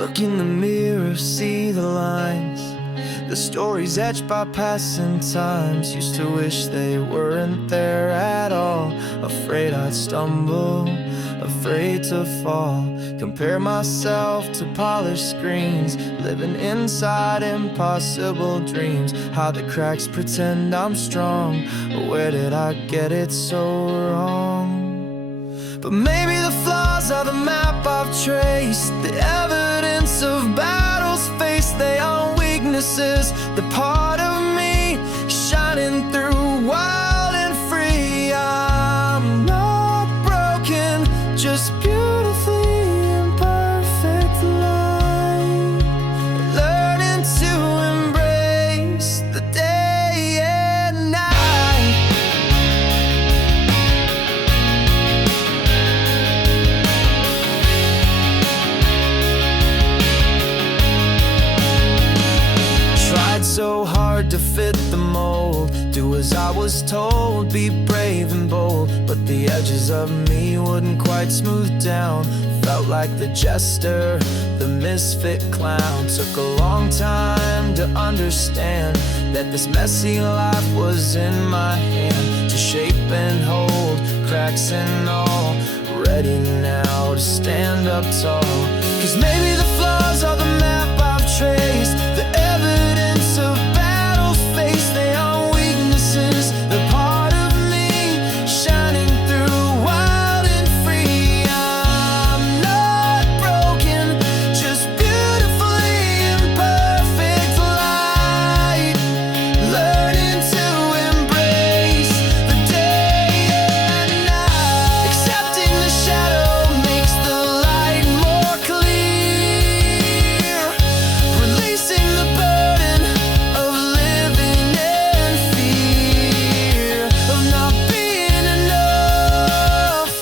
Look in the mirror, see the lines, the stories etched by passing times. Used to wish they weren't there at all. Afraid I'd stumble, afraid to fall. Compare myself to polished screens, living inside impossible dreams. How the cracks pretend I'm strong, but where did I get it so wrong? But maybe the flaws are the map I've traced, the evidence of battles faced. They are weaknesses, the part of me shining through wild and free. I'm not broken, just beautifully imperfect light, learning to embrace the day and night. So hard to fit the mold, do as I was told, be brave and bold. But the edges of me wouldn't quite smooth down. Felt like the jester, the misfit clown. Took a long time to understand that this messy life was in my hand, to shape and hold, cracks and all. Ready now to stand up tall. 'Cause maybe the flaws are the map I've traced, the evidence of battles faced. They are weaknesses, the part of me shining through wild and free. I'm not broken, just beautifully imperfect light, learning to embrace the day and night. Accepting the shadow makes the light more clear, releasing the burden of living in fear, of not being enough,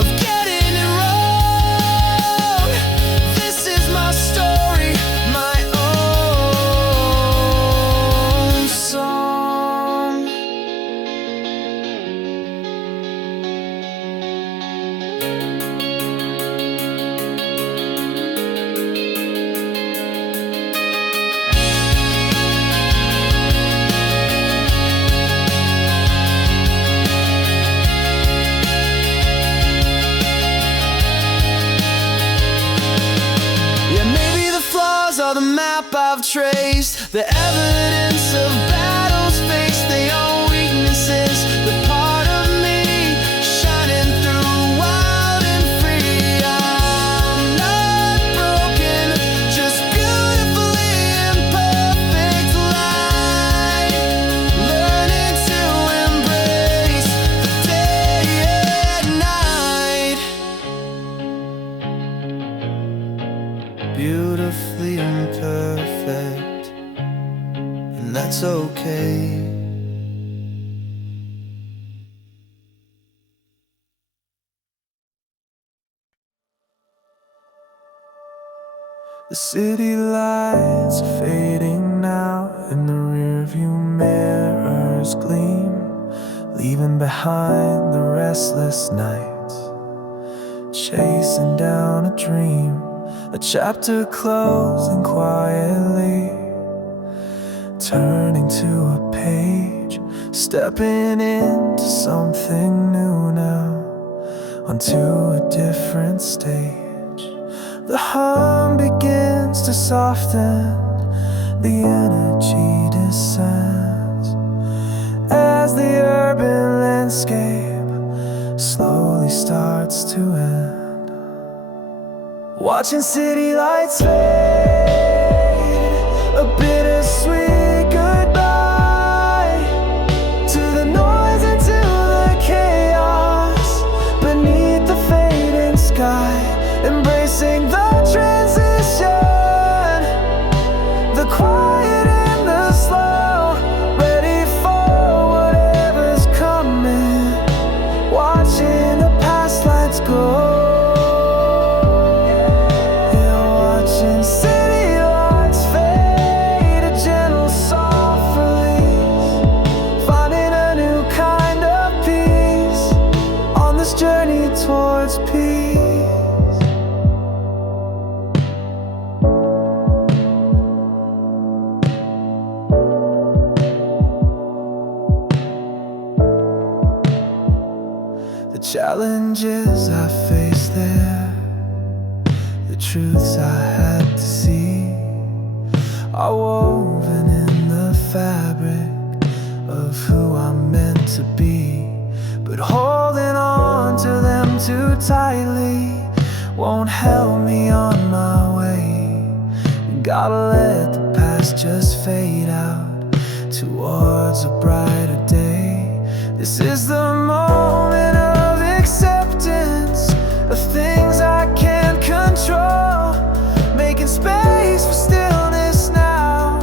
of getting it wrong. This is my story, my own song. Yeah, maybe the flaws are the map I've traced, the evidence of battles faced. They are weaknesses, the part of me shining through wild and free. I'm not broken, just beautifully imperfect light, learning to embrace the day and night. Beautifully imperfect, and that's okay. The city lights are fading now, and the rearview mirrors gleam, leaving behind the restless nights, chasing down a dream. A chapter closing quietly, turning to a page, stepping into something new now, onto a different stage. The hum begins to soften, the energy descends, as the urban landscape slowly starts to end. Watching city lights fade, a bittersweet goodbye to the noise and to the chaos beneath the fading sky. Embracing the transition, the quiet and the slow, ready for whatever's coming. Watching the past lights go, yeah, watching city The challenges I faced there, the truths I had to see, are woven in the fabric of who I'm meant to be. But holding on to them too tightly won't help me on my way. Gotta let the past just fade out towards a brighter day. This is the moment of acceptance of things I can't control, making space for stillness now,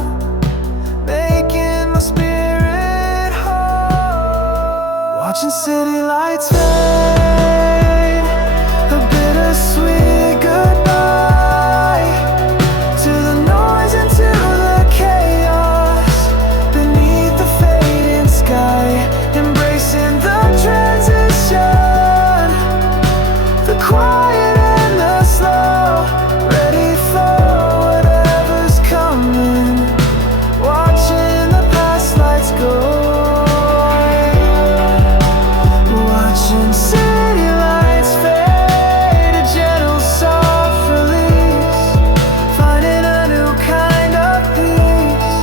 making my spirit whole. Watching city lights fade, a bittersweet goodbye to the noise and to the chaos beneath the fading sky, embracing the transition, the quiet and the slow, ready for whatever's coming, watching the past lights go, watching city lights fade, a gentle soft release, finding a new kind of peace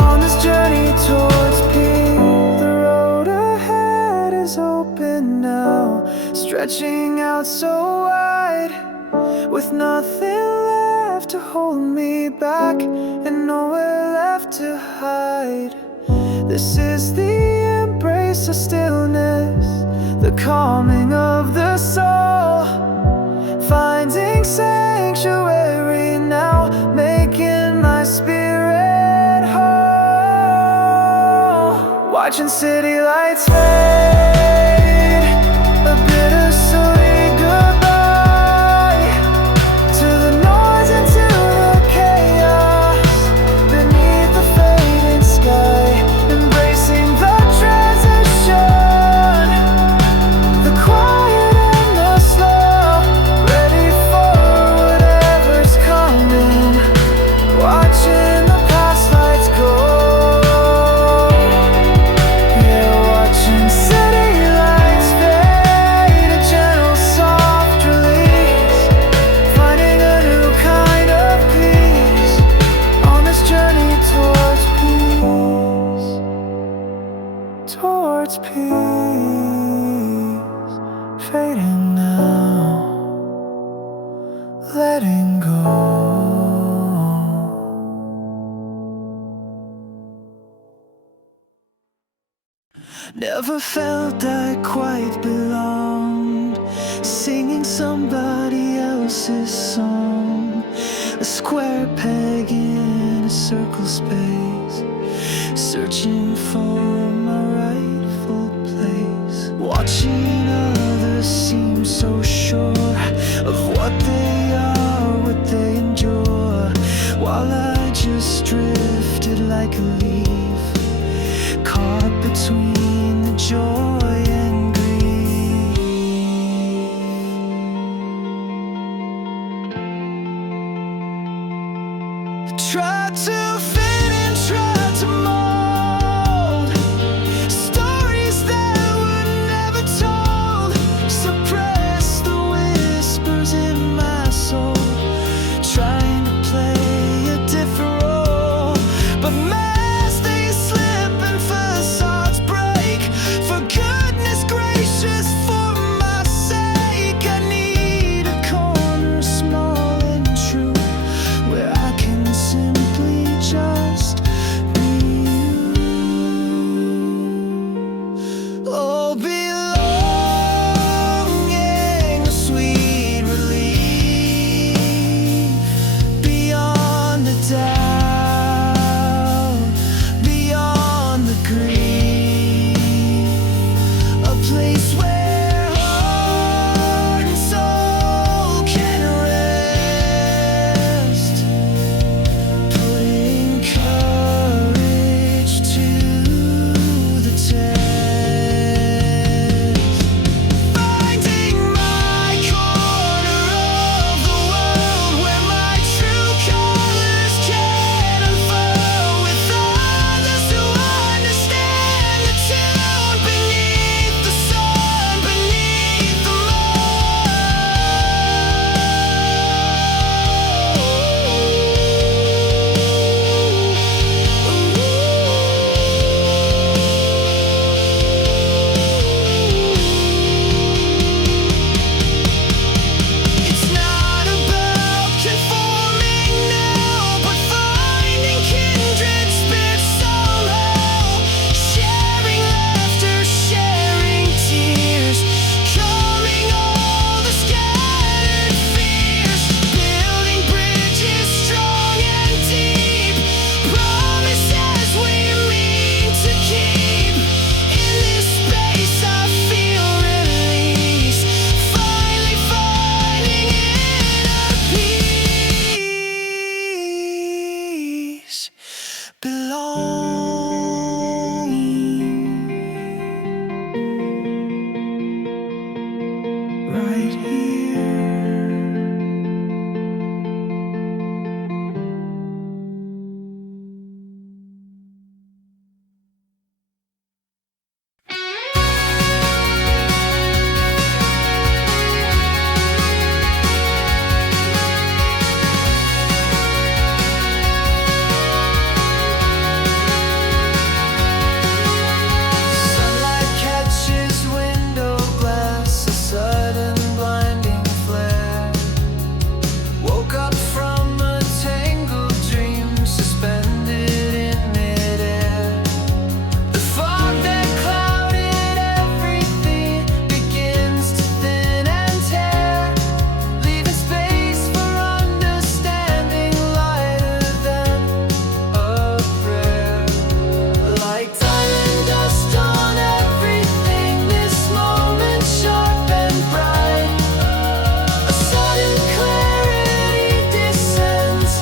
on this journey towards peace. The road ahead is open now, stretching out so wide, with nothing left to hold me back and nowhere left to hide. This is the embrace of stillness, the calming of the soul, finding sanctuary now, making my spirit whole. Watching city lights fade, a bittersweet goodbye to the noise and to the chaos beneath the fading sky, embracing the transition, the quiet and the slow, ready for whatever's coming, watching the past lights go. Yeah, watching city lights fade, a gentle soft release, finding a new kind of peace on this journey towards peace, towards peace, fading now, letting go. Never felt I quite belonged, singing somebody else's song, a square peg in a circle space, searching for my rightful place, watching others seem so sure of what they are, what they endure, while I just drifted like a leaf, caught between the joy and grief. Tried to fit in, tried to mold stories that were never told, suppress the whispers in my soul, trying to play a different role, but masks they slip and facades break. For goodness gracious, for my sake, I need a corner small and true, where I can simply right here. Sunlight catches window glass, a sudden blinding flare. Woke up from a tangled dream, suspended in midair. The fog that clouded everything begins to thin and tear, leaving space for understanding lighter than a prayer. Like time and dust on everything, this moment sharp and bright. A sudden clarity descends,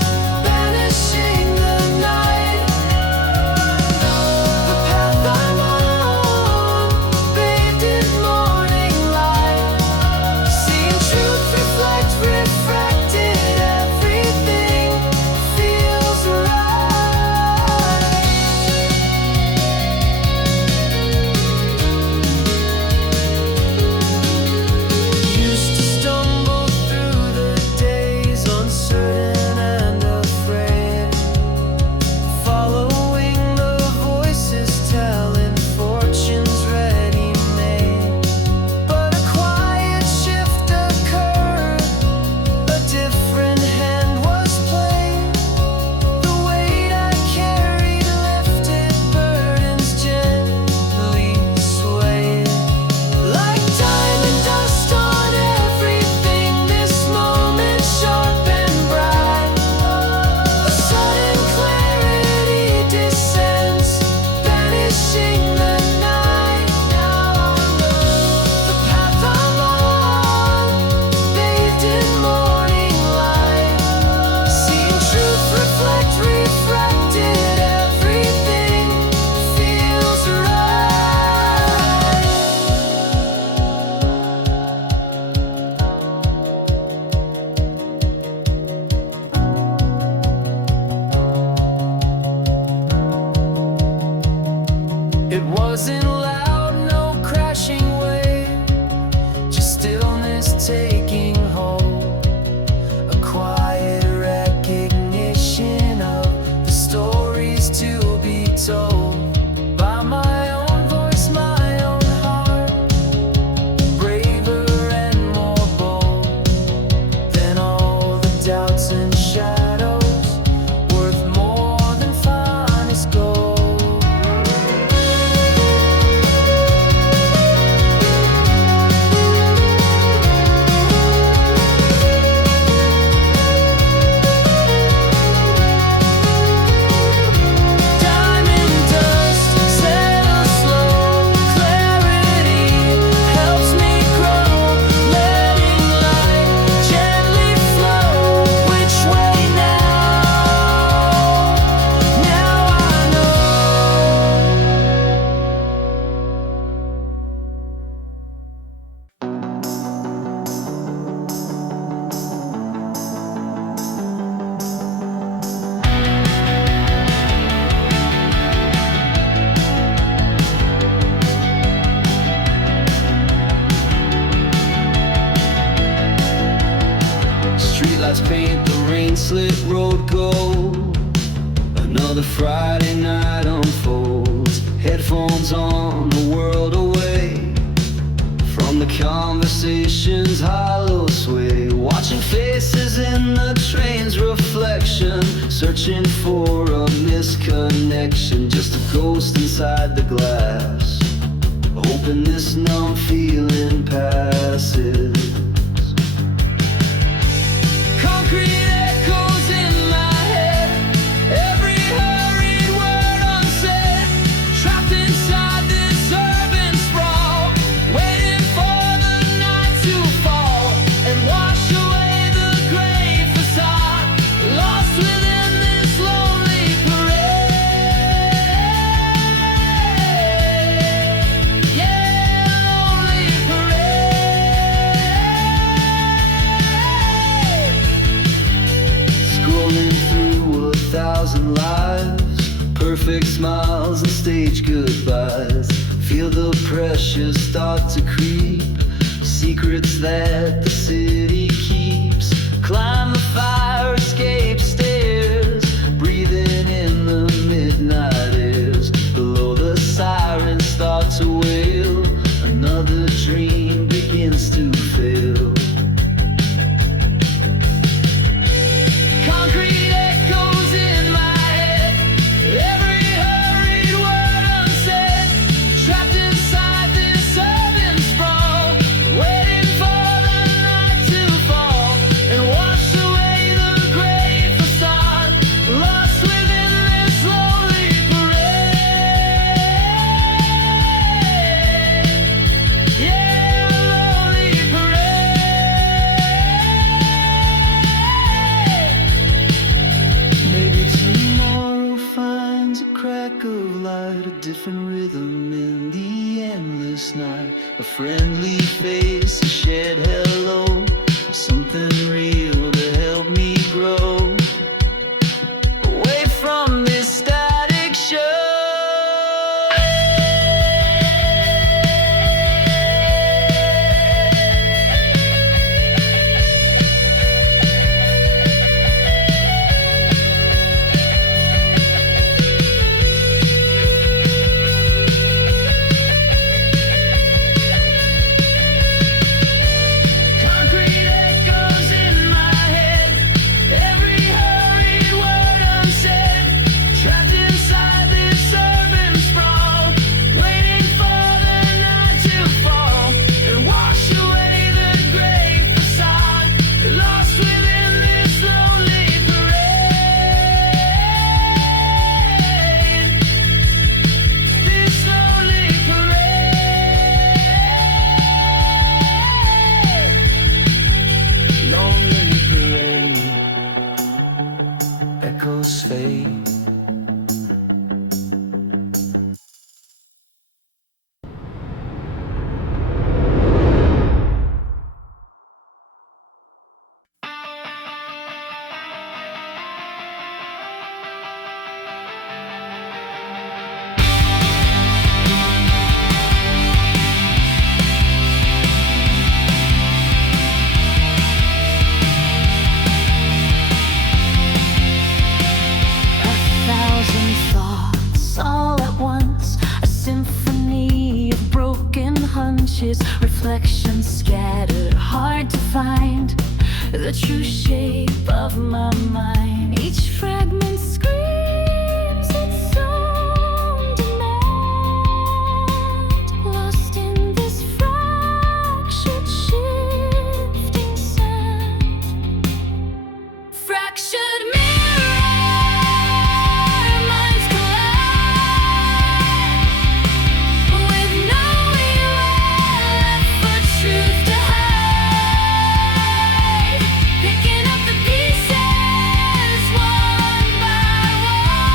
banishing the night. The path I'm on, bathed in morning light. Seeing truth reflect, refracted, everything feels right. Used to stumble through the days, uncertain and afraid, following the voices telling fortunes ready-made. But a quiet shift occurred, a different hand was played. The weight I carried lifted, burdens gently swayed. Like time and dust on everything, this moment sharp and bright. A sudden clarity descends, banishing the night. The path I'm on, bathed in morning light. Seeing truth reflect, refracted, everything feels right. It wasn't loud, no crashing wave, just stillness taking hold. A quiet recognition of the stories to be told. By my own voice, my own heart, braver and more bold than all the doubts and shadows, worth more than finest gold. Diamond dust, settle slow, clarity helps me grow, letting light gently flow. Which way now? Now I know. Streetlights paint the rain-slit road gold. Another Friday night unfolds. Headphones on, the world away from the conversation's hollow sway. Watching faces in the train's reflection, searching for a misconnection. Just a ghost inside the glass, hoping this numb feeling passes. Concrete echoes in my head, every hurried word unsaid, trapped inside this urban sprawl, waiting for the night to fall and wash away the gray facade, lost within this lonely parade. Yeah, lonely parade. 1,000 lives, perfect smiles and stage goodbyes. Feel the pressure start to creep, secrets that the city keeps. Climb the fire escape stairs, breathing in the midnight airs. Below the sirens start to wail, another dream begins to fail. Concrete echoes in my head, every hurried word unsaid, trapped inside this urban sprawl, waiting for the night to fall and wash away the gray facade, lost within this lonely parade. Yeah, lonely parade. Maybe tomorrow finds a crack of light, a different rhythm in the endless night. A friendly face, a shared hello, something real to help me grow away from this static show. Concrete echoes in my head, every hurried word unsaid, trapped inside this urban sprawl, waiting for the night to fall and wash away the gray facade, lost within this lonely parade. This lonely parade. Lonely parade. Echoes fade. A thousand thoughts all at once, a symphony of broken hunches, reflections scattered, hard to find the true shape of my mind. Each fragment screams its own demand, lost in this fractured, shifting sand. Fractured mirror, minds collide, with nowhere left for truth to hide. Picking up the pieces one by one.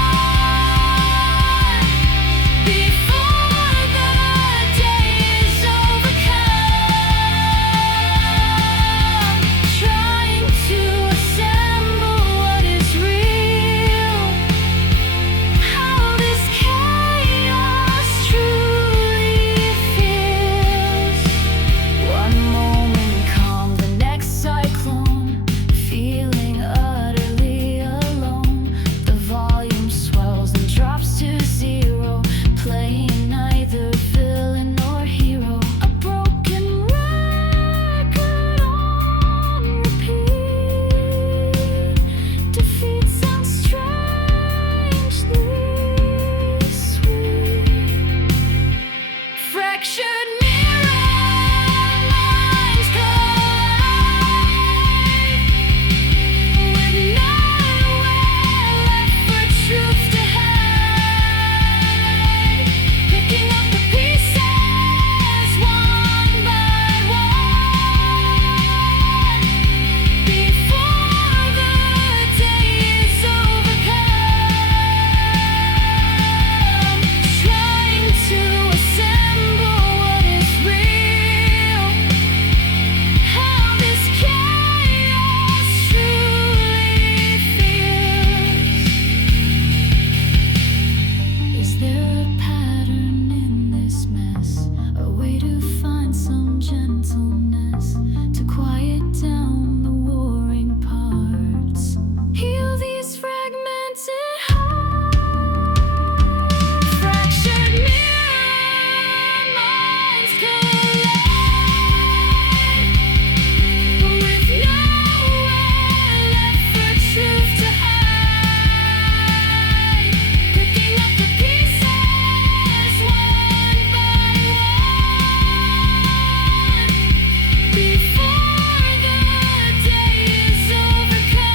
gentleness to quiet down the warring parts. Heal these fragmented hearts. Fractured mirror minds collide, with nowhere left for truth to hide. Picking up the pieces one by one before the day is overcome.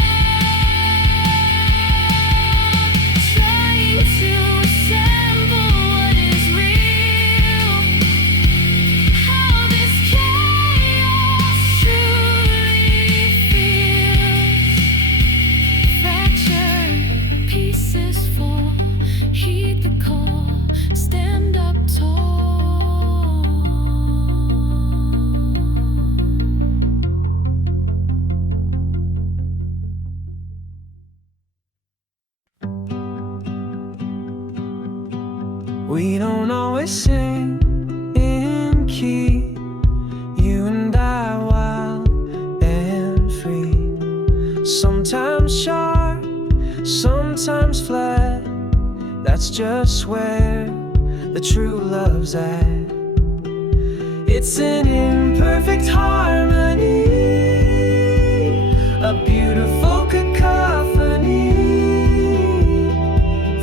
Trying to assemble what is real. How this chaos truly feels. Fractured pieces fall. Heed the call. Stand up tall. We don't always sing in key, you and I, wild and free. Sometimes sharp, sometimes flat. That's just where the true love's at. It's an imperfect harmony, a beautiful cacophony,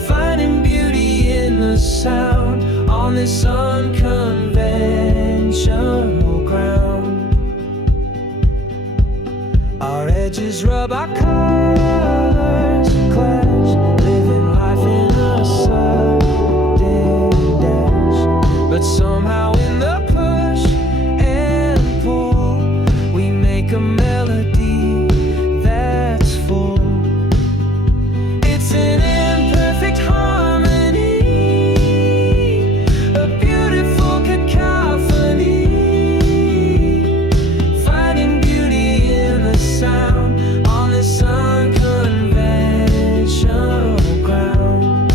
finding beauty in the sound on this unconventional ground. Our edges rub, our colors clash, living life in a sudden dash. But somehow in the push and pull, we make a melody that's full. It's an imperfect harmony, a beautiful cacophony, finding beauty in the sound on this unconventional ground.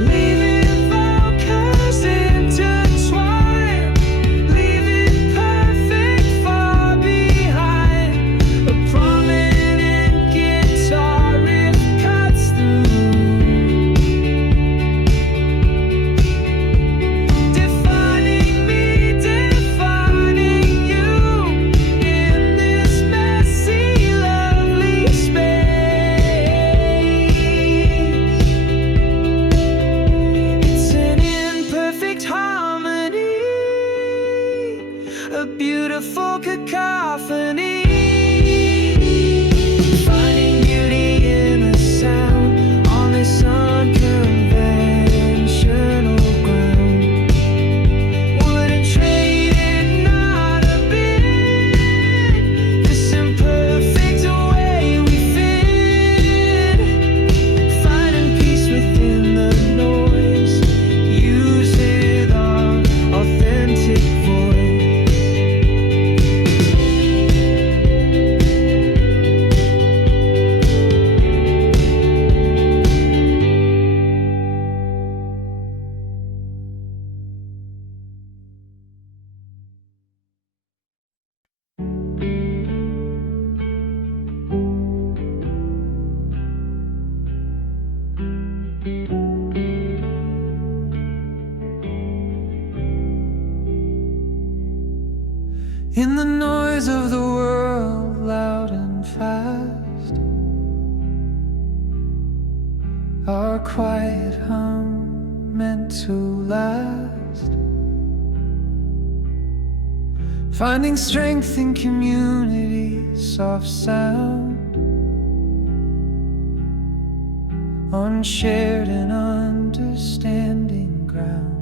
Leaving focus intertwined, leaving perfect far behind. A prominent guitar riff cuts through, defining me, defining you in this messy, lovely space. It's an imperfect harmony, a beautiful cacophony, finding beauty in the sound on this unconventional ground. Wouldn't trade it, not a bit. This imperfect way we fit, finding peace within the noise. Use it our authentic voice. In the noise of the world, loud and fast, our quiet hum meant to last. Finding strength in community, soft sound, on shared and understanding ground.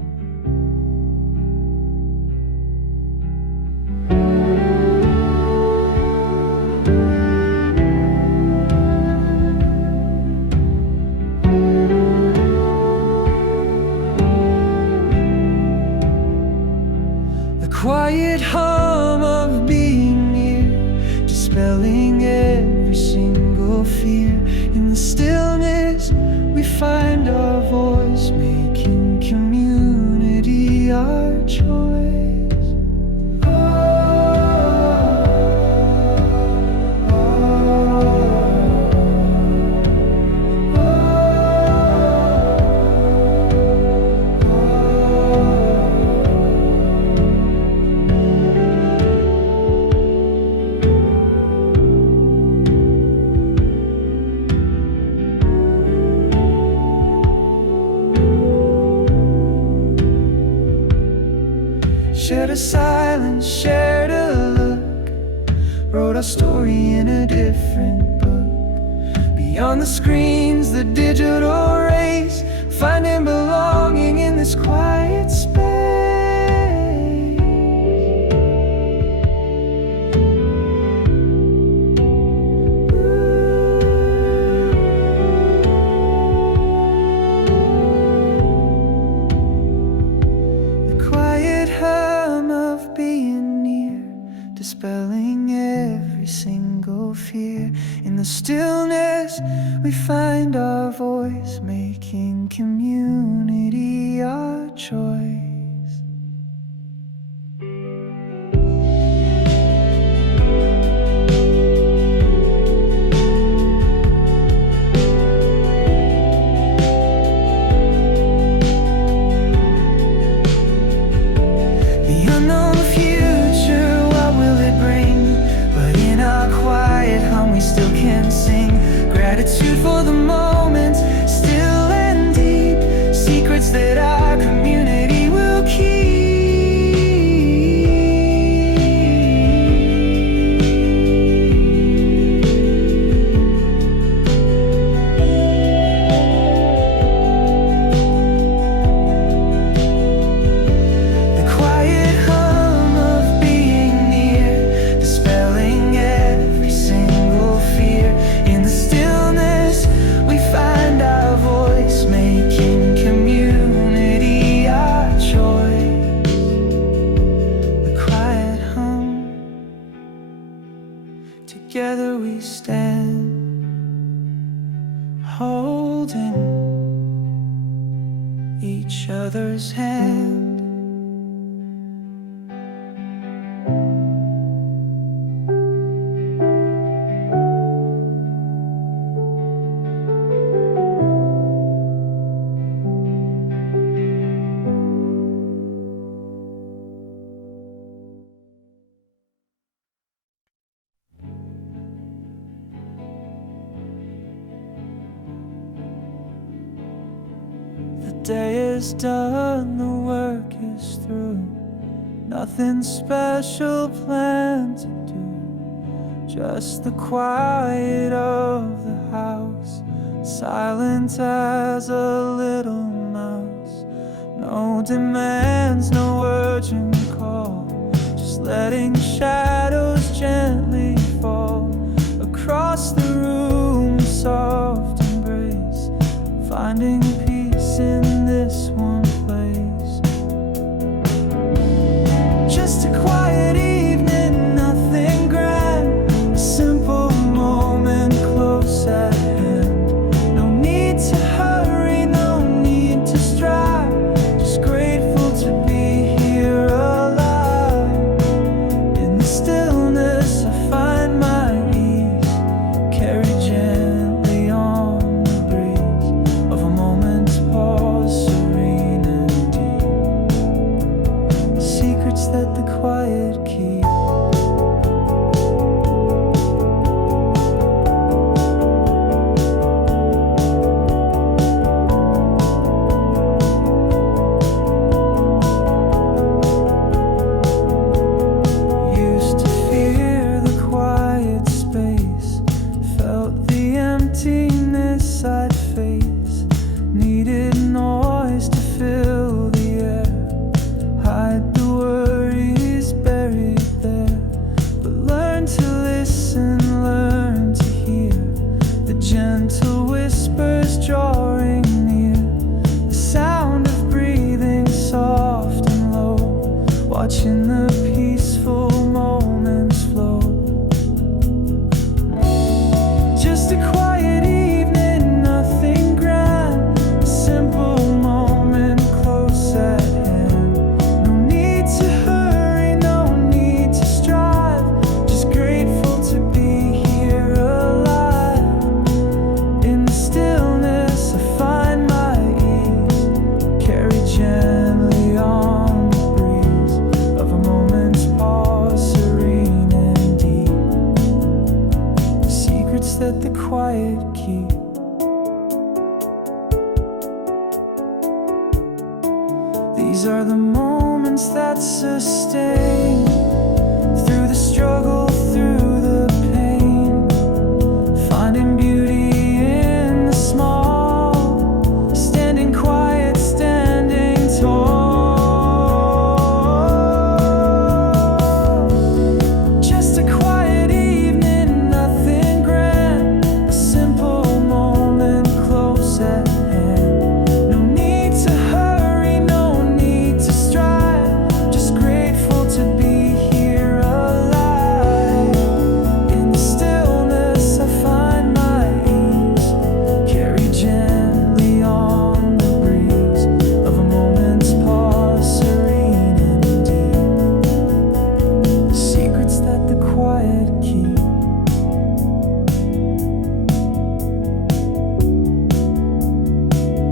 quiet hum of being near, dispelling every single fear. In the stillness we find our voice, making community our choice. Shared a silence, shared a look, wrote our story in a different book. Beyond the screens, the digital race, finding belonging in this quiet space. The quiet hum of being near, dispelling every single fear. In the stillness we find our voice, making community our choice. The unknown future, what will it bring? But in our quiet hum we still can sing gratitude for the moments, still and deep, secrets that our community will keep. The quiet hum of being near, dispelling every single fear. In the stillness we find our voice, making community our choice. The quiet hum, together we stand, holding each other's hand. The day is done, the work is through. Nothing special planned to do, just the quiet of the house, silent as a little mouse. No demands, no urgent call, just letting shadows gently fall across the room. A soft embrace, finding peace in this one place. Just a quiet evening, nothing grand, a simple moment close at hand. No need to hurry, no need to strive, just grateful to be here alive. In the stillness I find my ease, carried gently on the breeze of a moment watching the peaceful moments flow. Just a quiet evening, nothing grand, a simple moment close at hand. No need to hurry, no need to strive, just grateful to be here alive. In the stillness I find my ease, carry gently on the breeze of a moment's pause, serene and deep. The secrets that the quiet keep. These are the moments that sustain, through the struggle, through the pain, finding beauty in the small, standing quiet, standing tall. Just a quiet evening, nothing grand, a simple moment close at hand. No need to hurry, no need to strive, just grateful to be here alive. In the stillness I find my ease, carry gently on the breeze of a moment's pause, serene and deep. The secrets that the quiet keep.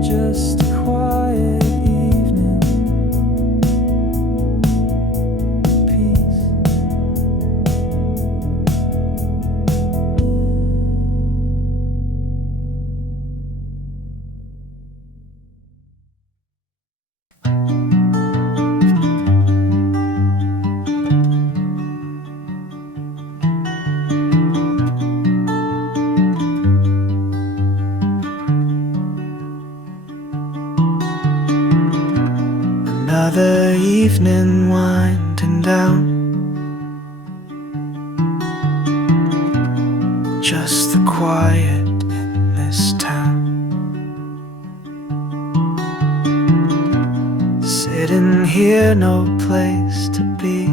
Just a quiet evening, peace. Another evening winding down, just the quiet in this town. Sitting here, no place to be,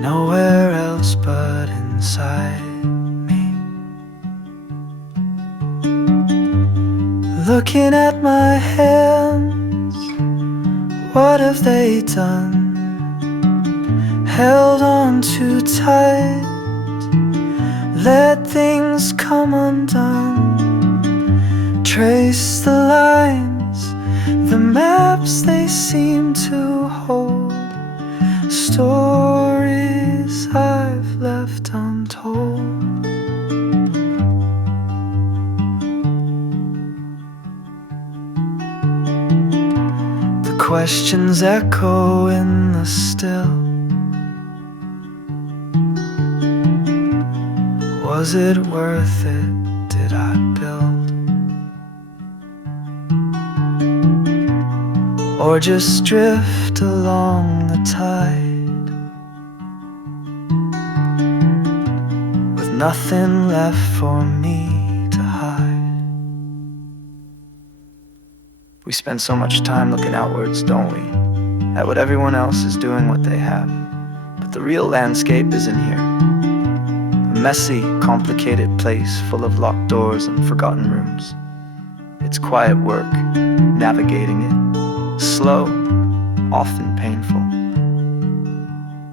nowhere else but inside me. Looking at my hands, what have they done? Held on too tight, let things come undone. Trace the lines, the maps they seem to hold, stories I've left untold. The questions echo in the still. Was it worth it? Did I build? Or just drift along the tide, with nothing left for me to hide? We spend so much time looking outwards, don't we? At what everyone else is doing, what they have. But the real landscape is in here. A messy, complicated place full of locked doors and forgotten rooms. It's quiet work, navigating it. Slow, often painful,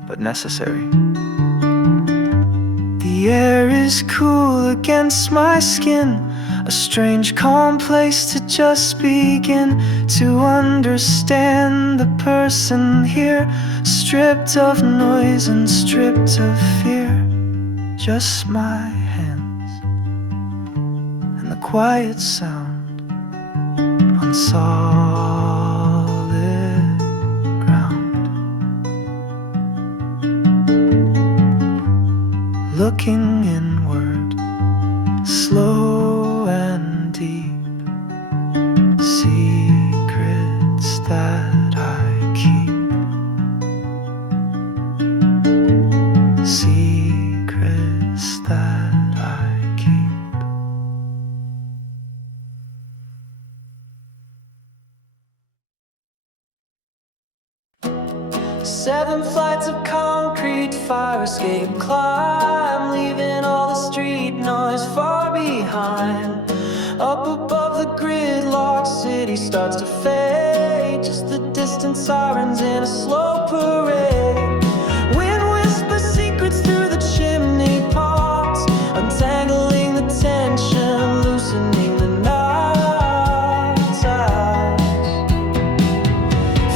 but necessary. The air is cool against my skin, a strange, calm place to just begin to understand the person here, stripped of noise and stripped of fear. Just my hands and the quiet sound on solid ground. Looking inward, slow and deep, secrets that I keep. Secrets that I keep. 7 flights of concrete, fire escape climb, leaving all the street noise far behind. Up above the gridlock, city starts to fade, just the distant sirens in a slow parade. Wind whispers secrets through the chimney pots, untangling the tension, loosening the knots.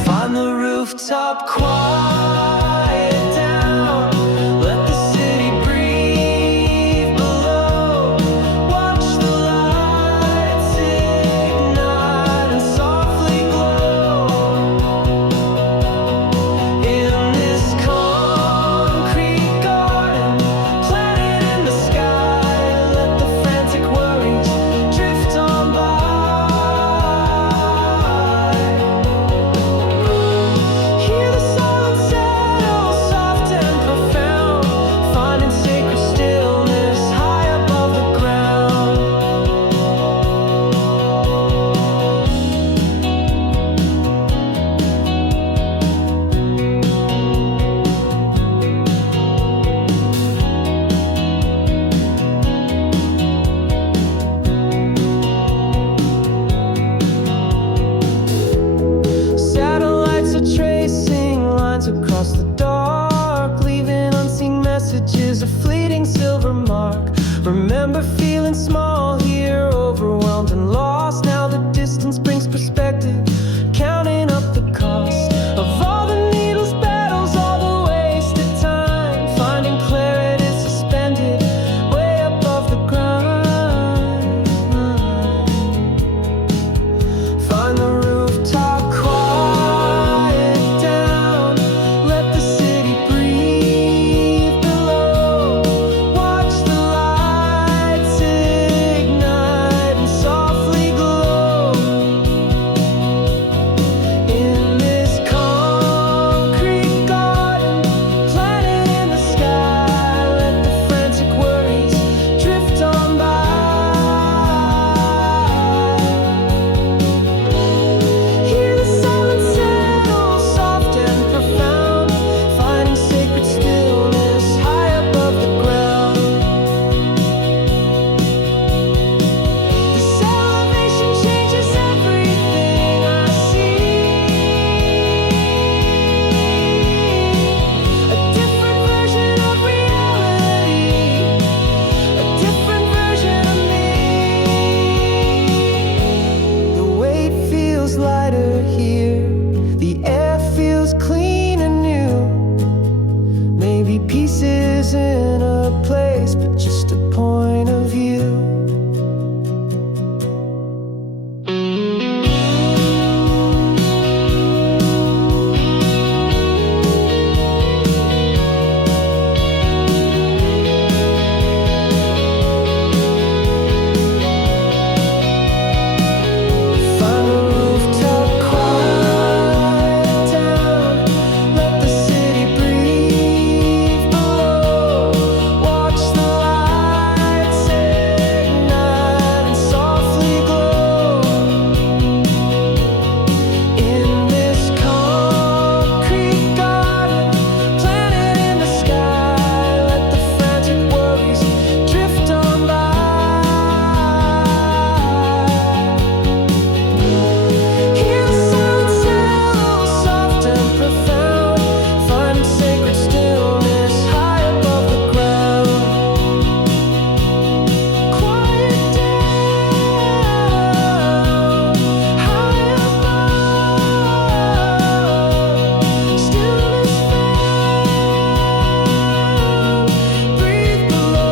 Find the rooftop, quiet down, let the city breathe below. Watch the lights ignite and softly glow. In this concrete garden, planet in the sky, let the frantic worries drift on by. Hear the silence settle, soft and profound, finding sacred stillness high above the ground. Satellites are tracing lines across the dark, leaving unseen messages, a fleeting silver mark. Remember feeling small here, overwhelmed and lost. Now the distance brings perspective, counting up the cost of all the needles, battles, all the wasted time. Finding clarity suspended way above the ground. Find the rooftop, quiet down, let the city breathe below. Watch the lights ignite and softly glow. In this concrete garden, planet in the sky, let the frantic worries drift on by. Hear the silence settle, soft and profound, finding sacred stillness high above the ground. This elevation changes everything I see. A different version of reality, a different version of me. The weight feels lighter here, the air feels clean and new. Maybe peace isn't a place, but just a point of view. Find a rooftop, quiet down, let the city breathe below. Watch the lights ignite and softly glow. In this concrete garden, planet in the sky, let the frantic worries drift on by. Hear the silence settle, soft and profound, finding sacred stillness high above the ground. Quiet down, high above, stillness found, breathe below.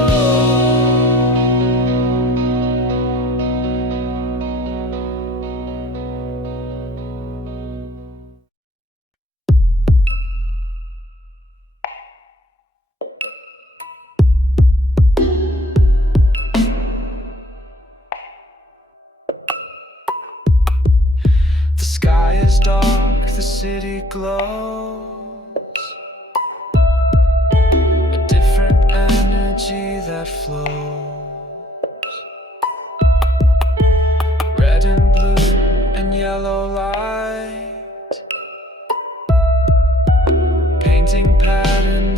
The sky is dark, the city glows, a different energy that flows. Red and blue and yellow light,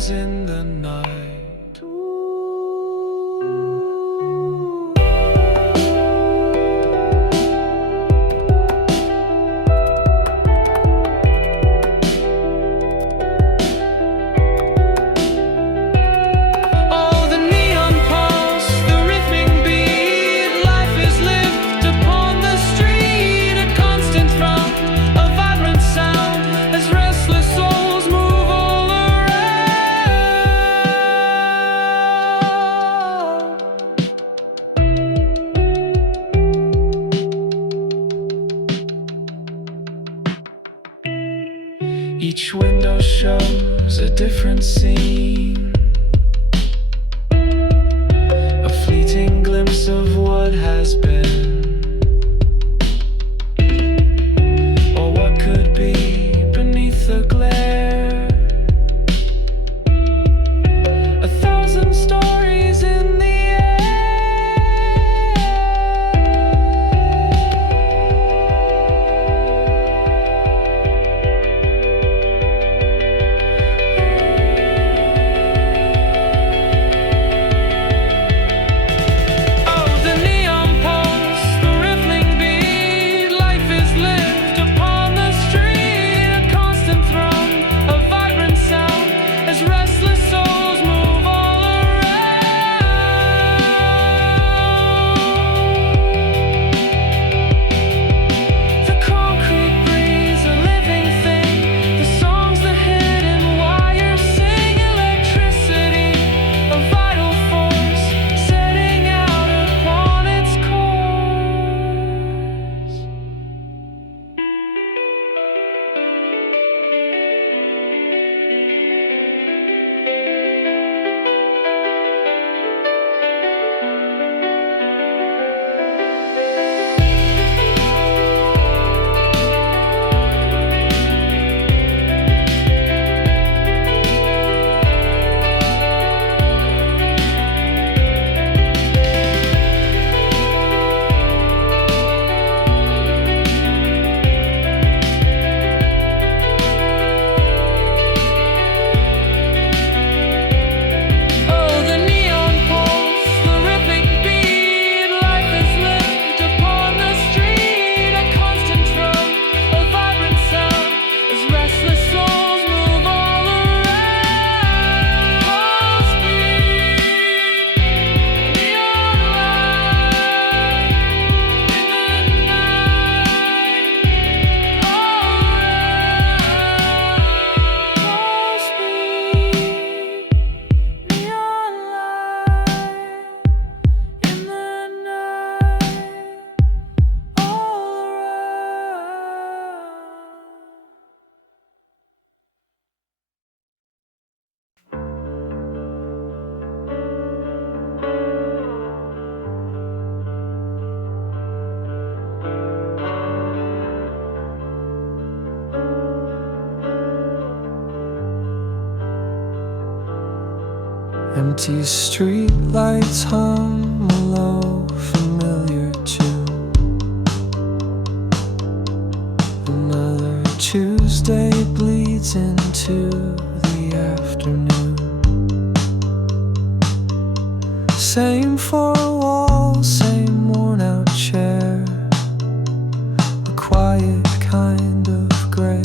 rhythms in the night. Each window shows a different scene, a fleeting glimpse of what has been, or what could be beneath the glare. A thousand stories in the empty street lights hum a low familiar tune. Another Tuesday bleeds into the afternoon. Same four walls, same worn out chair, a quiet kind of gray,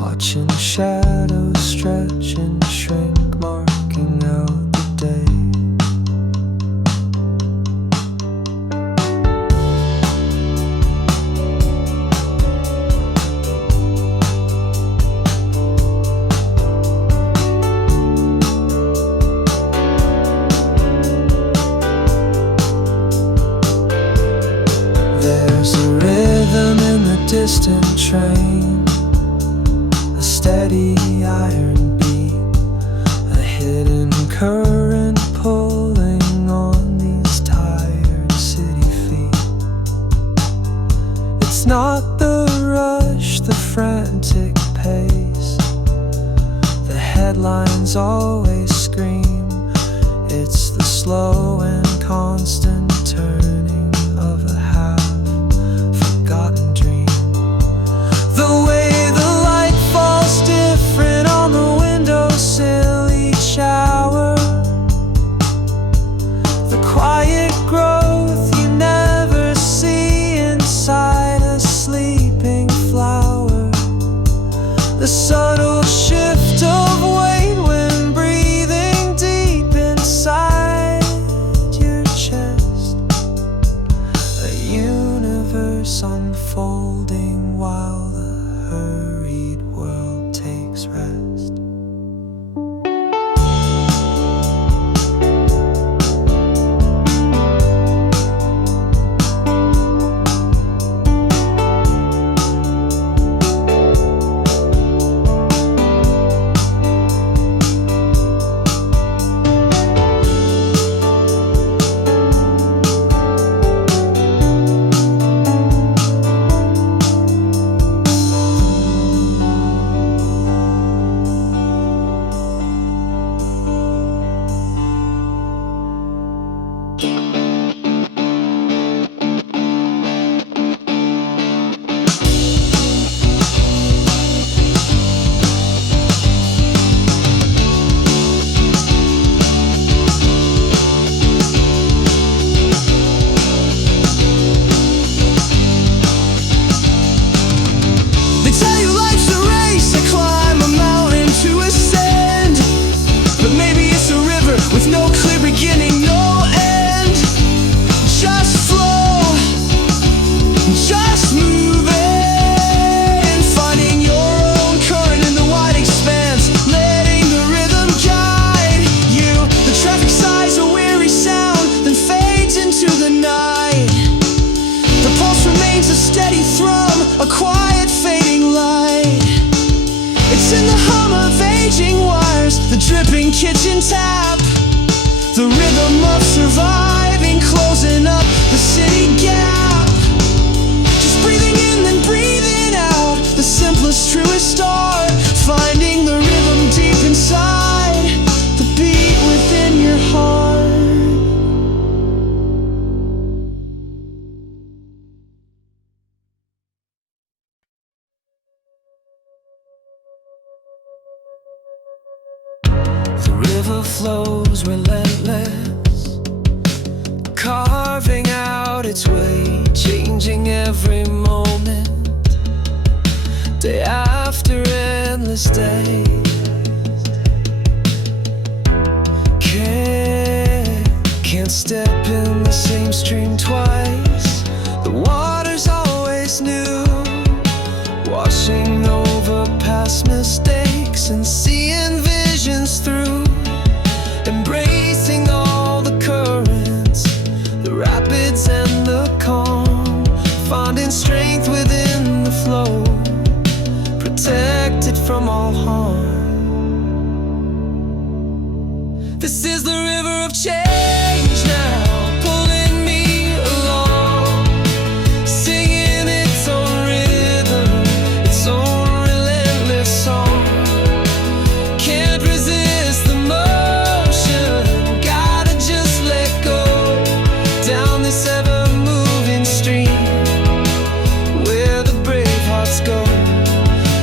watching shadows stretch and shrink, marking out the day. There's a rhythm in the distant train, a steady iron beat, a hidden current pulling on these tired city feet. It's not the rush, the frantic pace, the headlines always scream. It's the slow and constant turning of a half-forgotten dream. The way the light falls different on the windowsill, The subtle shift of weight when breathing deep inside your chest. A universe unfolding while the hurried world takes rest. They tell you life's a race, to climb a mountain to ascend. But maybe it's a river with no clear beginning, no end. Just flow, just moving, finding your own current in the wide expanse, letting the rhythm guide you. The traffic sighs a weary sound, then fades into the night. The pulse remains a steady thrum, a quiet fading light. It's in the hum of aging wires, the dripping kitchen tap, the rhythm of surviving, closing up the city gap. Just breathing in then breathing out, the simplest, truest art, finding the rhythm deep inside, the beat within your heart. The river flows relentless, carving out its way, changing every moment, day after endless day. Can't step in the same stream twice. The water's always new, washing over past mistakes and seeing visions through, embracing all the currents, the rapids and the calm, finding strength within the flow, protected from all harm. This is the river of change now, pulling me along, singing its own rhythm, its own relentless song. Can't resist the motion, gotta just let go, down this ever-moving stream, where the brave hearts go.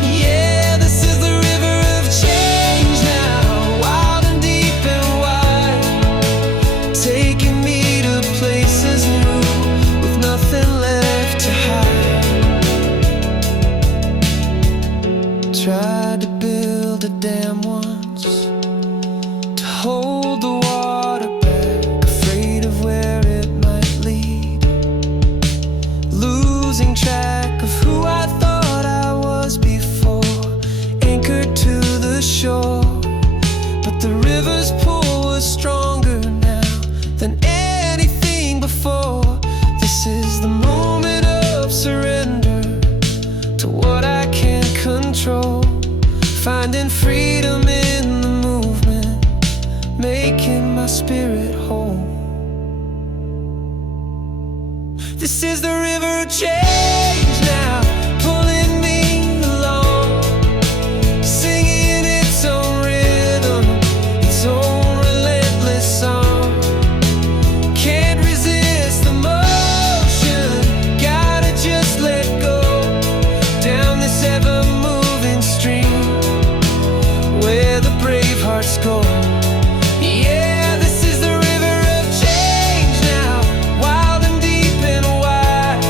Yeah, this is the river of change now, wild and deep and wide, taking me to places new, with nothing left to hide. Tried to build a dam once to hold the water back, afraid of where it might lead, losing track of who I thought I was before, anchored to the shore. But the river's pull was stronger now than anything before. This is the moment of surrender to what I can't control, finding freedom in the movement, making my spirit whole. This is the river of change now, pulling me along, singing its own rhythm, its own relentless song. Can't resist the motion, gotta just let go, down this ever-moving stream, where the brave hearts go. Yeah, this is the river of change now, wild and deep and wide,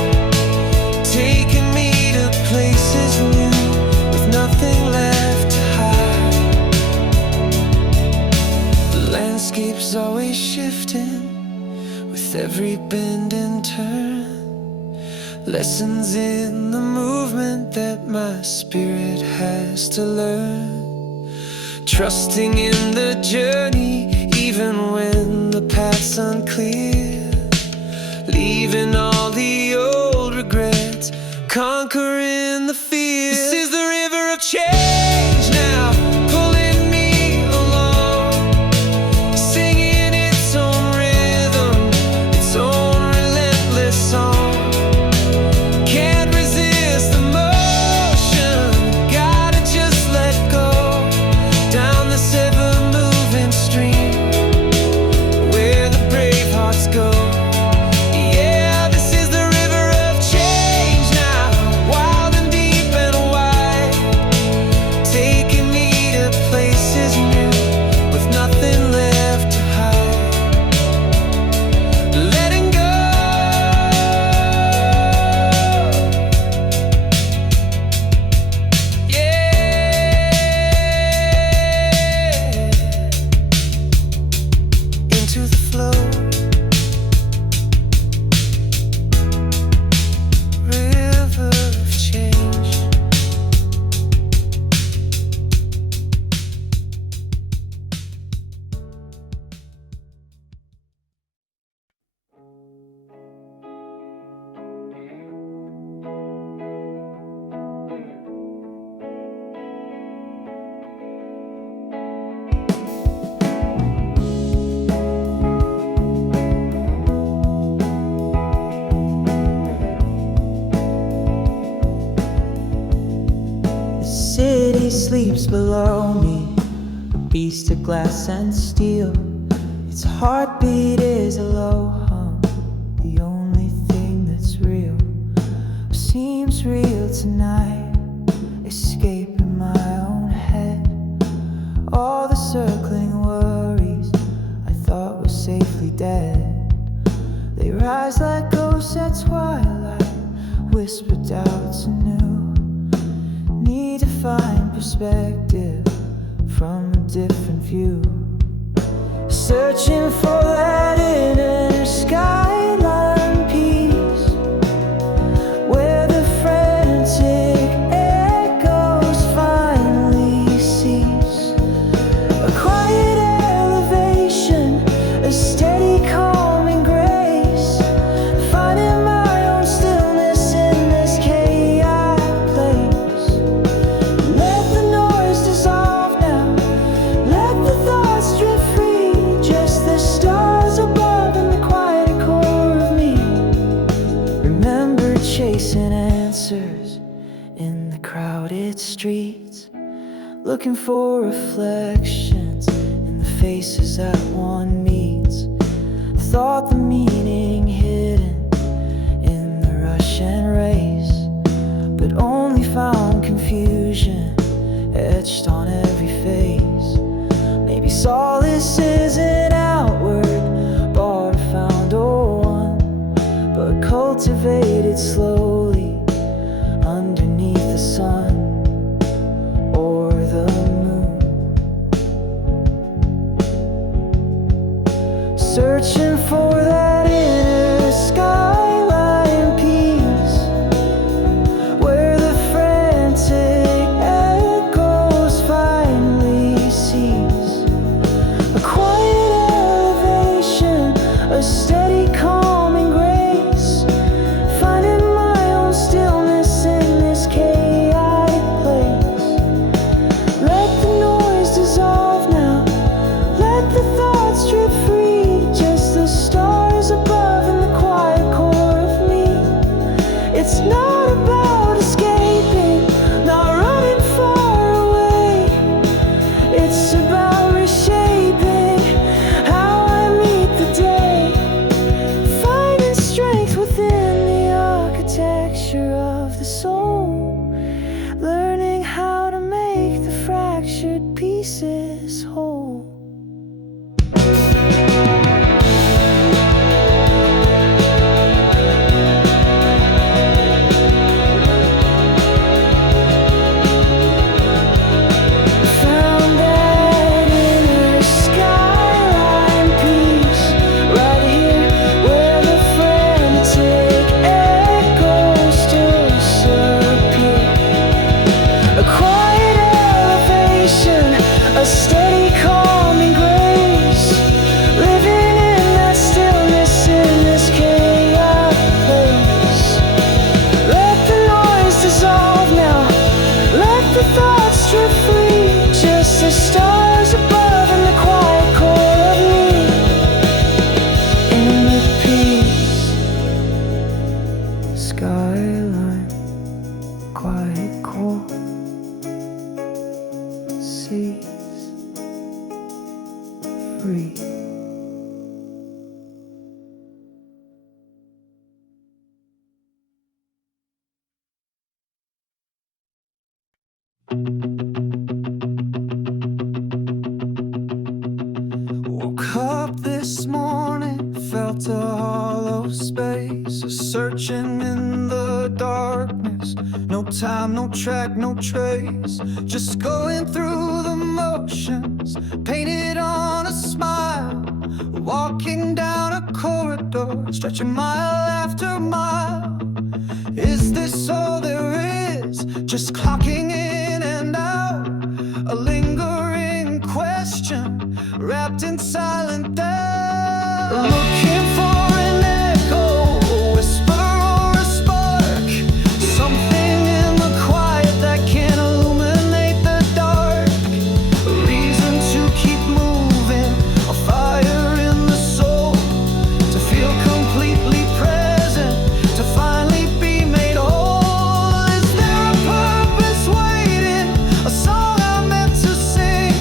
every bend and turn. Lessons in the movement that my spirit has to learn. Trusting in the journey even when the path's unclear. Leaving all the old regrets, conquering the fear. This is the river of change now, pulling me along, singing its own rhythm, its own relentless song. Can't resist the motion, gotta just let go. Down this ever-moving stream, where the brave hearts go. Yeah, this is the river of change now, wild and deep and wide, taking me to places new, with nothing left to hide. Letting go. Into the flow, river of change. The city sleeps below me, a beast of glass and steel. Its heartbeat is a low hum, the only thing that's real. Seems real tonight, escaping my own head. All the circling worries I thought were safely dead, they rise like ghosts at twilight, whisper doubts anew. Need to find perspective from a different view. Searching for that inner skyline peace, where the frantic echoes finally cease. A quiet elevation, a steady calming grace, finding my own stillness in this chaotic place. Let the noise dissolve now, let the thoughts drift free, just the stars above and the quiet core of me. Remember chasing answers in the crowded streets, looking for reflections in the faces that one meets. Thought the meaning hidden in the rush and race, but only found confusion etched on every face. Maybe solace isn't outward, bought or found or won, but cultivated slowly underneath the sun or the moon. Searching for that inner skyline peace, where the frantic echoes finally cease. A quiet elevation, a steady calming grace, finding my own stillness in this chaotic place. Let the noise dissolve now, let the thoughts drift free, just the stars above and the quiet core of me. It's not about escaping, not running far away. It's about reshaping how I meet the day, finding strength within the architecture of the soul, learning how to make the fractured pieces whole. Found that inner skyline peace, right here where whole seas free. Woke up this morning, felt a hollow space, a searching in the darkness. No time, no track, no trace, just going through the motions, painted on a smile, walking down a corridor, stretching mile after mile. Is this all there is? Just clocking in and out, a lingering question wrapped in silent doubt. Looking for an echo, a whisper or a spark, something in the quiet that can illuminate the dark. A reason to keep moving, a fire in the soul, to feel completely present, to finally be made whole. Is there a purpose waiting, a song I'm meant to sing,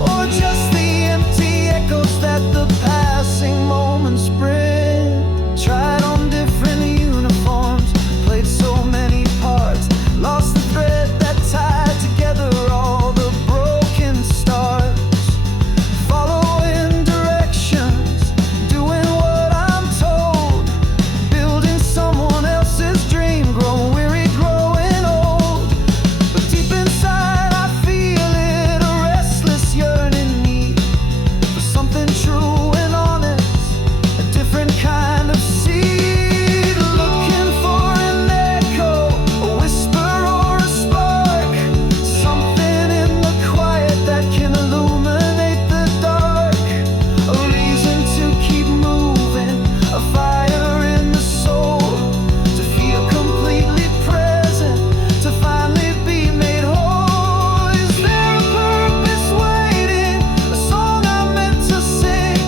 or just the empty echoes that the passing moments bring? Tried on different uniforms, played so many parts, lost the thread that tied together all the broken stars. Following directions, doing what I'm told, building someone else's dream, growing weary, growing old. But deep inside I feel it, a restless yearning need for something true and honest, a different kind of seed. Looking for an echo, a whisper or a spark, something in the quiet that can illuminate the dark. A reason to keep moving, a fire in the soul, to feel completely present, to finally be made whole. Is there a purpose waiting, a song I'm meant to sing,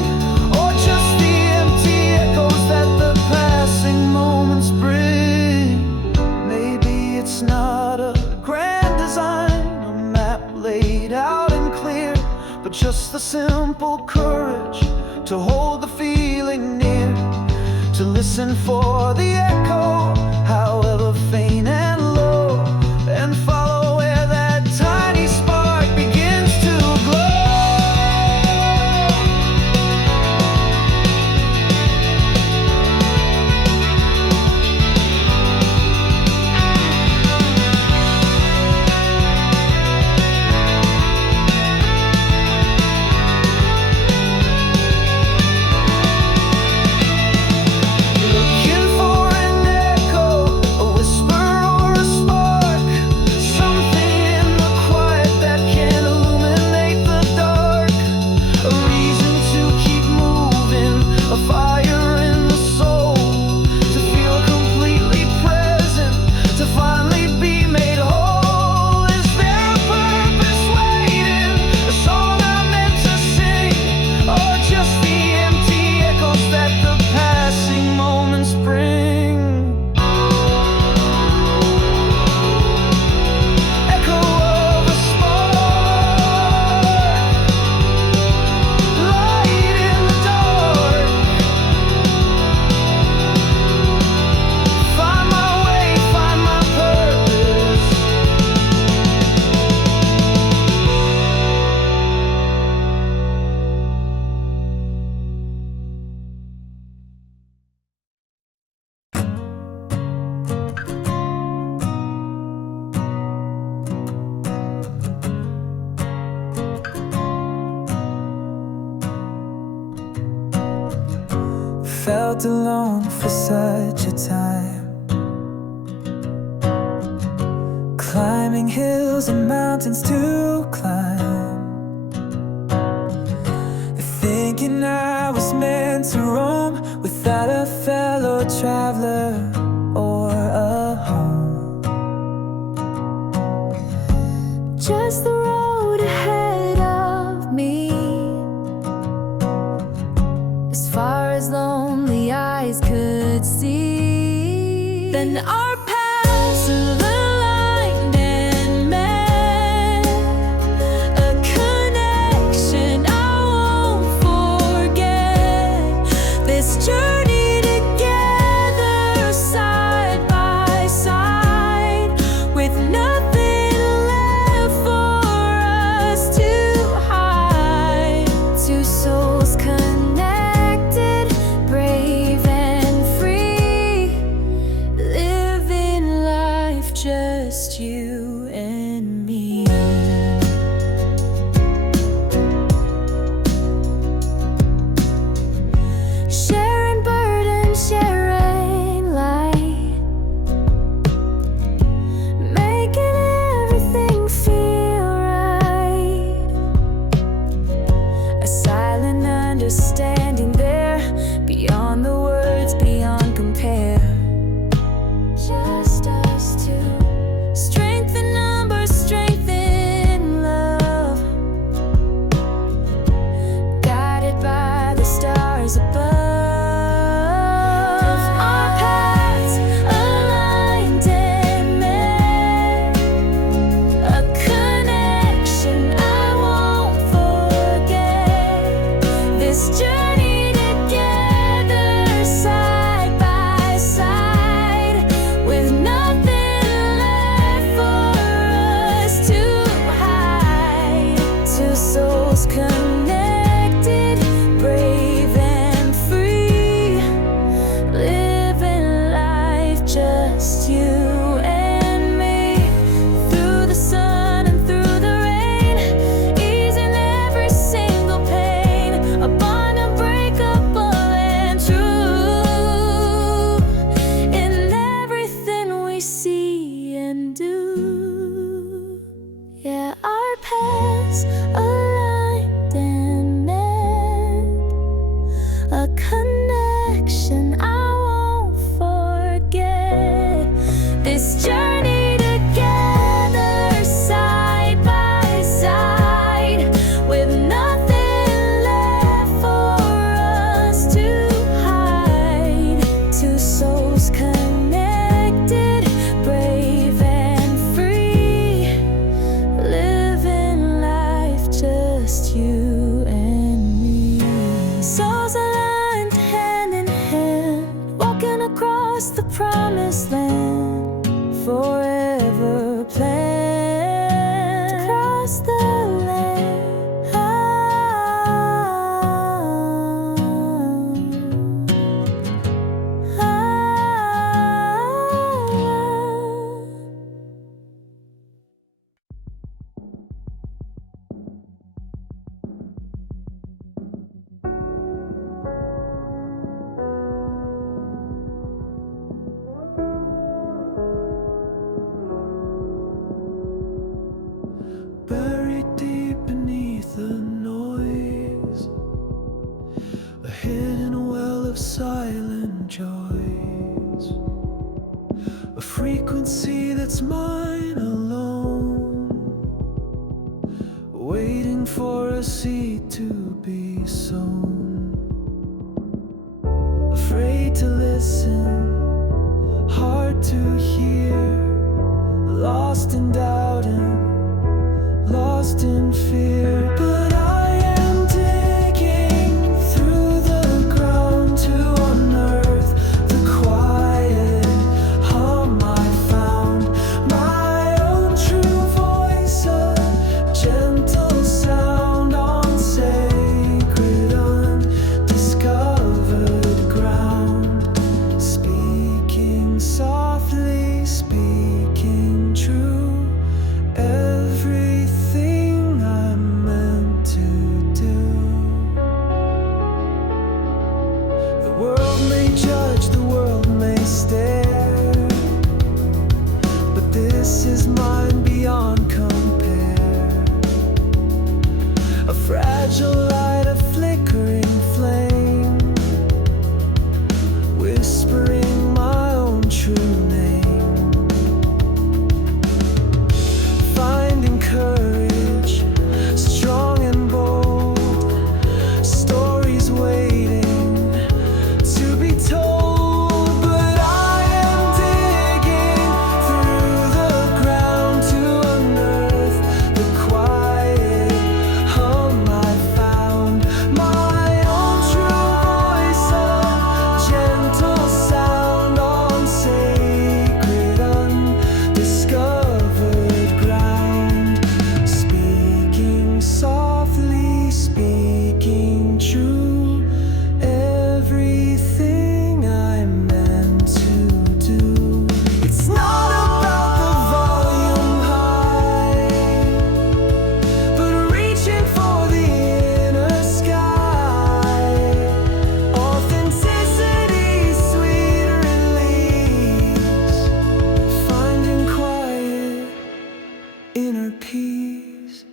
or just the empty echoes that the passing moments bring? Maybe it's not a grand design, a map laid out and clear, but just the simple courage to hold the feeling near, to listen for the echo, however faint and low, and follow where that tiny spark begins to glow. Looking for an echo, a whisper or a spark, something in the quiet that can illuminate the dark. A reason to keep moving, a fire in the soul, to feel completely present, to finally be made whole. Is there a purpose waiting, a song I'm meant to sing, or just the empty echoes that the passing moments bring? Echo of a spark, light in the dark. Find my way, find my purpose. Felt alone for such a time, climbing hills and mountains to climb, thinking I was meant to roam without a fellow traveler or a home. Just the road ahead of me, as far as lonely eyes could see. Then our paths aligned and lost in doubt and lost in fear. But I am digging through the ground to unearth the quiet hum I found. My own true voice, a gentle sound on sacred undiscovered ground. Speaking softly, speaking true, everything I'm meant to do. The world may judge, the world may stare, but this is mine beyond compare. A fragile light, a flickering flame, whispering my own true name. Finding courage, strong and bold, stories waiting to be told. But I am digging through the ground to unearth the quiet hum I found. My own true voice, a gentle sound on sacred undiscovered ground. Speaking softly, speaking true, everything I'm meant to do. It's not about the volume high, but reaching for the inner sky. Authenticity, sweet release, finding quiet, inner peace.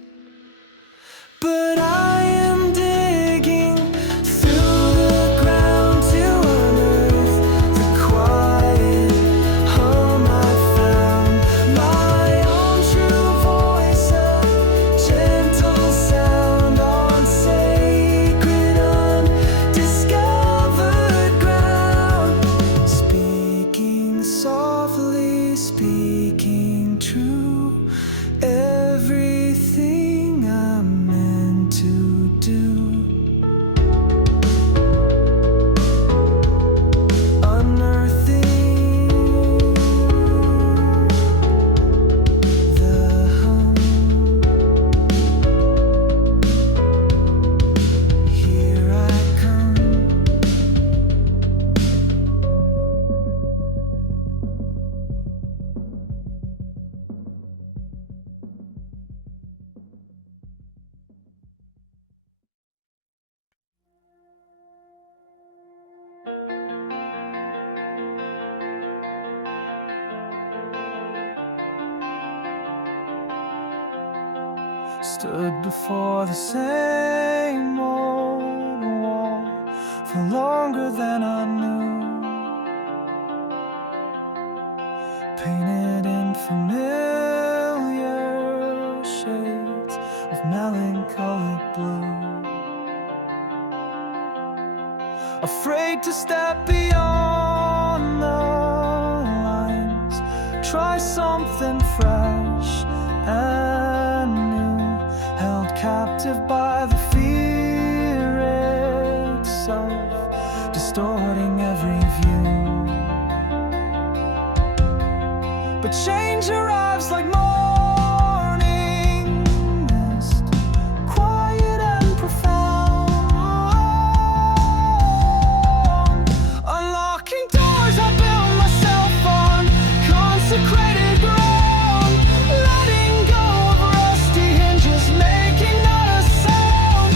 But I am digging through the ground to unearth the quiet hum I found. My own true voice, a gentle sound on sacred undiscovered ground. Speaking softly, speaking true, everything I'm meant to do. Unearthing the hum. Here I come. Stood before the same old wall for longer than I knew, painted in familiar shades of melancholic blue. Afraid to step beyond the lines, try something fresh and new, held captive by the fear itself, distorting every view. But change arrives like morning mist, quiet and profound. Unlocking doors I built myself on consecrated ground, letting go of rusty hinges, making not a sound.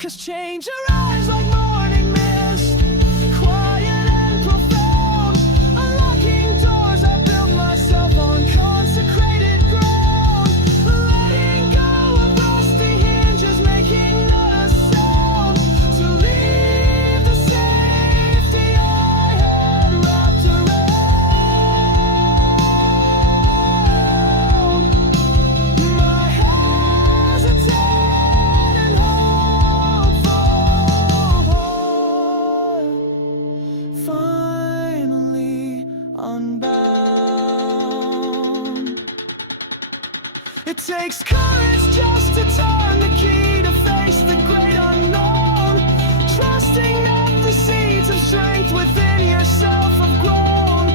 'Cause change arrives like morning mist, quiet and profound. Unlocking doors I built myself on consecrated ground. Letting go of rusty hinges, making not a sound. To leave the safety I had wrapped around. My hesitant and hopeful heart finally unbound. It takes courage just to turn the key to face the great unknown. Trusting that the seeds of strength within yourself have grown.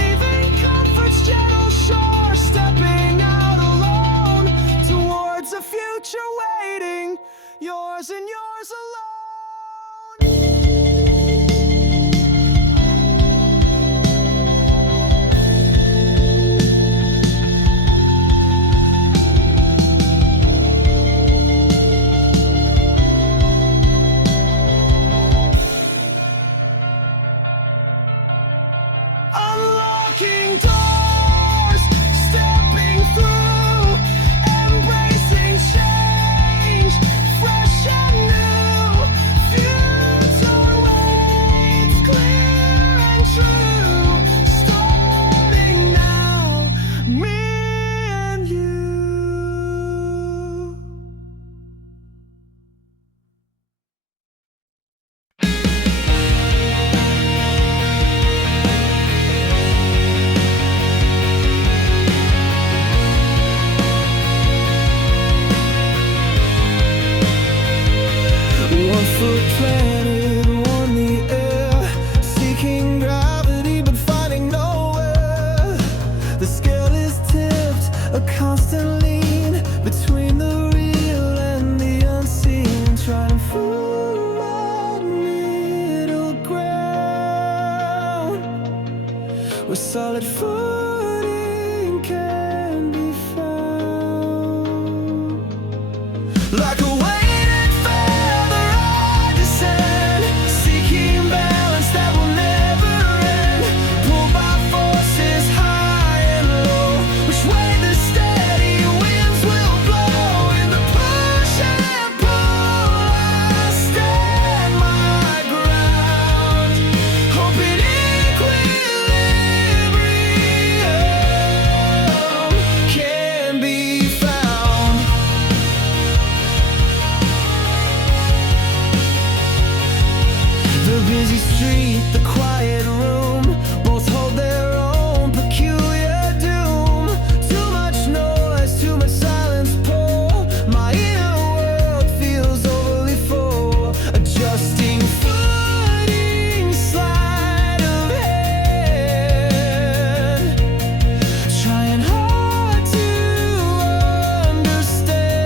Leaving comfort's gentle shore, stepping out alone towards a future waiting, yours and yours alone. Unlocking doors, stepping through, embracing change, fresh and new. Future waits clear and true. Starting now, me and you. One foot planted on the air, seeking gravity but finding nowhere. The scale is tipped, a constant lean between the real and the unseen. Trying to find middle ground where solid footing can be found. Like a weighted feather I descend, seeking balance that will never end. Pulled by forces high and low, which way the steady winds will blow. In the push and pull I stand my ground, hoping equilibrium can be found. The busy street, the quiet room, both hold their own peculiar doom. Too much noise, too much silence pull. My inner world feels overly full. Adjusting footing, sleight of hand. Trying hard to understand.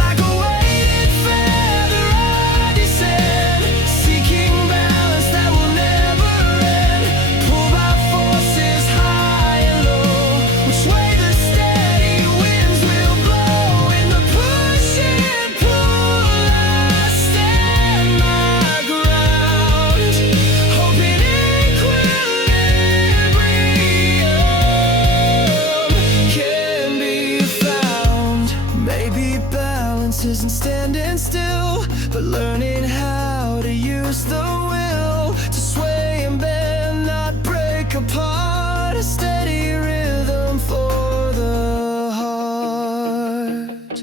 Like a weighted feather I descend, seeking balance that will never end. Pulled by forces high and low, which way the steady winds will blow. In the push and pull I stand my ground, hoping equilibrium can be found. Maybe balance isn't standing still, but learning how to use the will to sway and bend, not break apart. A steady rhythm for the heart.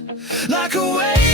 Like a wave